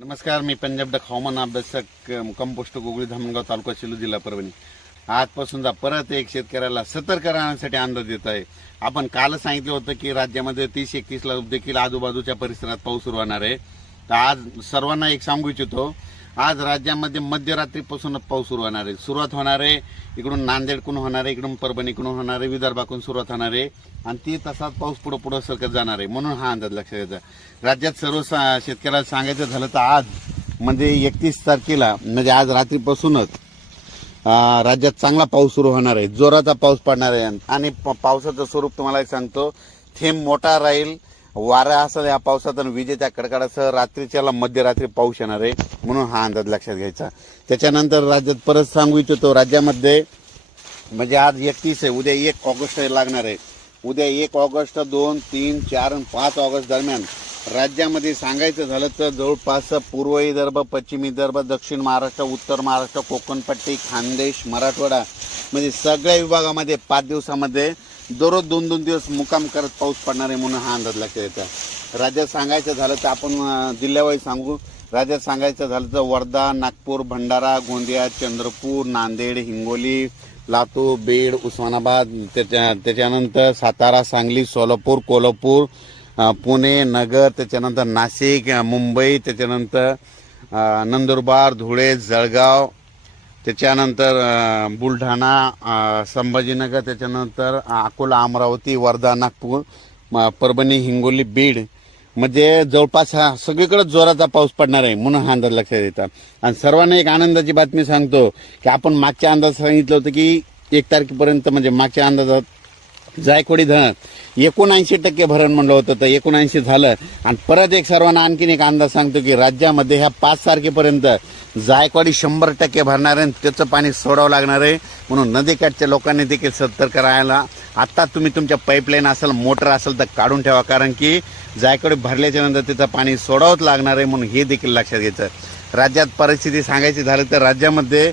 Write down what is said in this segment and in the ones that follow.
नमस्कार, मी पंजाब डक हवामान अभ्यासक मुक्काम पोस्ट गोगळी धामणगाव तालुका सेलू जिल्हा परभणी। आजपासून परत एक शेतकऱ्याला सतर्क राहण्यासाठी अंदाज देत आहे। आपण काल सांगितलं होतं की राज्यामध्ये 30-31 ला देखील आजूबाजूच्या परिसरात पाऊस सुरू होणार आहे। तर आज सर्वांना एक सांगू इच्छितो, आज राज्यामध्ये मध्यरात्रीपासूनच पाऊस सुरू होणार आहे। सुरुवात होणार आहे इकडून नांदेडकडून होणार आहे, इकडून परभणीकडून होणार आहे, विदर्भाकडून सुरुवात होणार आहे आणि ती तसाच पाऊस पुढे सरकत जाणार आहे। म्हणून हा अंदाज लक्षात घ्यायचा। राज्यात सर्व शेतकऱ्याला सांगायचं झालं तर आज म्हणजे 31 तारखेला म्हणजे आज रात्रीपासूनच राज्यात चांगला पाऊस सुरू होणार आहे, जोराचा पाऊस पडणार आहे आणि पावसाचं स्वरूप तुम्हाला एक सांगतो, थेंब मोठा राहील, वारा असेल या पावसात आणि विजेच्या कडकडासह रात्रीच्याला मध्यरात्री पाऊस येणार आहे। म्हणून हा अंदाज लक्षात घ्यायचा। त्याच्यानंतर राज्यात परत सांगू इच्छितो, राज्यामध्ये म्हणजे आज 31 आहे, उद्या 1 ऑगस्ट लागणार आहे। उद्या 1 ऑगस्ट, 2, 3, 4 आणि 5 ऑगस्ट दरम्यान राज्यामध्ये सांगायचं झालं तर जवळपास पूर्व विदर्भ, पश्चिम विदर्भ, दक्षिण महाराष्ट्र, उत्तर महाराष्ट्र, कोकणपट्टी, खानदेश, मराठवाडा म्हणजे सगळ्या विभागामध्ये 5 दिवसामध्ये दररोज 2-2 दिवस मुक्काम करत पाऊस पडणार आहे। म्हणून हा अंदाज लक्षात घ्यायचा। राज्यात सांगायचं झालं तर आपण जिल्ह्यावाईज सांगू। राज्यात सांगायचं झालं तर वर्धा, नागपूर, भंडारा, गोंदिया, चंद्रपूर, नांदेड, हिंगोली, लातूर, बीड, उस्मानाबाद, त्याच्यानंतर सातारा, सांगली, सोलापूर, कोल्हापूर, पुणे, नगर, त्याच्यानंतर नाशिक, मुंबई, त्याच्यानंतर नंदुरबार, धुळे, जळगाव, त्याच्यानंतर बुलढाणा, संभाजीनगर, त्याच्यानंतर अकोला, अमरावती, वर्धा, नागपूर, परभणी, हिंगोली, बीड म्हणजे जवळपास सगळीकडे जोराचा पाऊस पडणार आहे। म्हणून हा अंदाज लक्षात येतात। आणि सर्वांना एक आनंदाची बातमी सांगतो की आपण मागच्या अंदाज सांगितलं होतं की 1 तारखेपर्यंत म्हणजे मागच्या अंदाजात जायकवाडी धरण 79% भरण म्हणलं होतं, तर 79 झालं। आणि परत एक सर्वांना आणखीन एक अंदाज सांगतो की राज्यामध्ये ह्या 5 तारखेपर्यंत जायकवाडी 100% भरणार आहे, त्याचं पाणी सोडावं लागणार आहे। म्हणून नदीकाठच्या लोकांनी देखील सतर्क राहायला, आता तुम्ही तुमच्या पाईपलाईन असेल, मोटर असेल तर काढून ठेवा, कारण की जायकवाडी भरल्याच्या नंतर त्याचं पाणी सोडावंच लागणार आहे। म्हणून हे देखील लक्षात घ्यायचं। राज्यात परिस्थिती सांगायची झालं तर राज्यामध्ये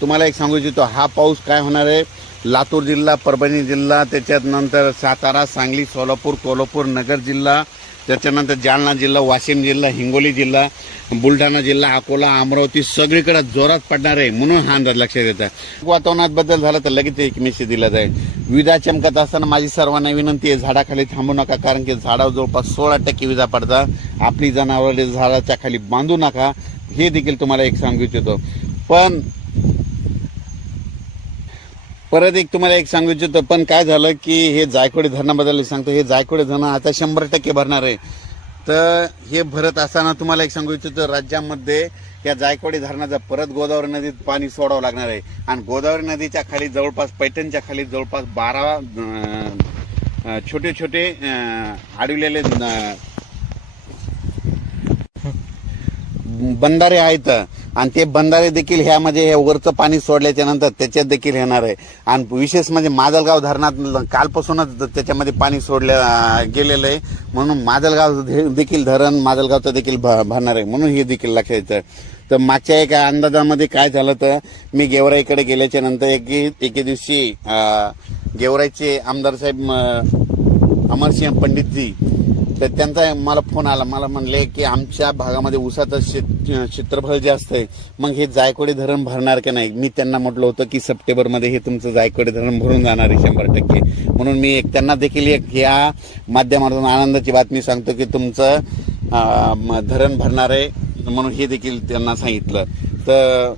तुम्हाला एक सांगू इच्छितो, हा पाऊस काय होणार आहे, लातूर जिल्हा, परभणी जिल्हा, त्याच्यानंतर सातारा, सांगली, सोलापूर, कोल्हापूर, नगर जिल्हा, त्याच्यानंतर जालना जिल्हा, वाशिम जिल्हा, हिंगोली जिल्हा, बुलढाणा जिल्हा, अकोला, अमरावती सगळीकडे जोरात पडणार आहे। म्हणून हा अंदाज लक्षात येतात। वातावरणात बदल झाला तर लगेच एक मेसेज दिला जाईल। विजा चमकत असताना माझी सर्वांना विनंती आहे, झाडाखाली थांबू नका, कारण की झाडावर जवळपास 16% विजा पडतात। आपली जनावरे झाडाच्या खाली बांधू नका, हे देखील तुम्हाला एक सांगू इच्छितो। पण परत एक तुम्हाला एक सांगू इच्छितो, पण काय झालं की हे जायकवाडी धरणाबद्दल सांगतो, हे जायकवाडी धरण आता 100% भरणार आहे। तर हे भरत असताना तुम्हाला एक सांगू इच्छितो, राज्यामध्ये या जायकवाडी धरणाचं परत गोदावरी नदीत पाणी सोडावं लागणार आहे। आणि गोदावरी नदीच्या खाली जवळपास पैठणच्या खाली जवळपास 12 छोटे छोटे अडवलेले बंधारे आहेत आणि ते बंधारे देखील ह्यामध्ये हे वरचं पाणी सोडल्याच्या नंतर त्याच्यात देखील येणार आहे। आणि विशेष म्हणजे माजलगाव धरणात कालपासूनच त्याच्यामध्ये पाणी सोडलं गेलेलं आहे। म्हणून माजलगाव देखील धरण माजलगावचं देखील भरणार आहे। म्हणून हे देखील लक्षात येतं। तर मागच्या एका अंदाजामध्ये काय झालं तर मी गेवराईकडे गेल्याच्या नंतर एके दिवशी गेवराईचे आमदार साहेब अमरसिंह पंडितजी, तर त्यांचा मला फोन आला, मला म्हणले की आमच्या भागामध्ये ऊसाचं क्षेत्रफळ जास्त आहे, मग हे जायकवाडी धरण भरणार की नाही। मी त्यांना म्हटलं होतं की सप्टेंबरमध्ये हे तुमचं जायकवाडी धरण भरून जाणार आहे 100%। म्हणून मी त्यांना देखील एक या माध्यमातून आनंदाची बातमी सांगतो की तुमचं धरण भरणार आहे। म्हणून हे देखील त्यांना सांगितलं। तर